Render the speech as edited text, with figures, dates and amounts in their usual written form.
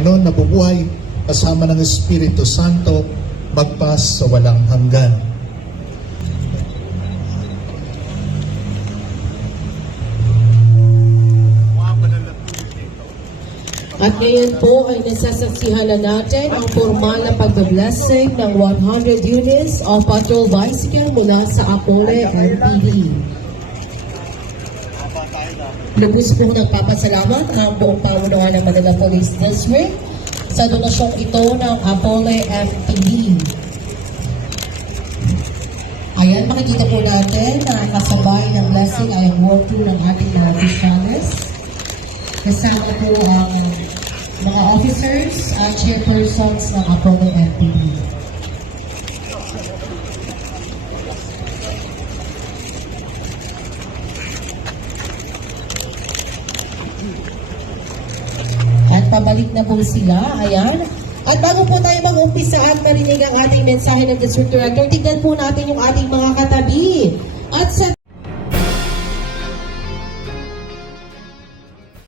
Panginoon na bubuhay kasama ng Espiritu Santo magpas sa walang hanggan. At ngayon po ay nasasaksihan na natin ang formal na pagbe-blessing ng 100 units of patrol bicycle mula sa Apole MPD. Lubos po nagpapasalamat ang buong pamunuan ng Manila Police District sa donasyong ito ng Apole MPD. Ayan, makikita po natin na kasabay ng blessing ay ang walkthrough ng ating mga officials. Kasama po ang mga officers at chairpersons ng Apole MPD. At pabalik na po sila, ayan. At bago po tayo mag-umpisa at marinig ang ating mensahe ng District Director, tignan po natin yung ating mga katabi. At sa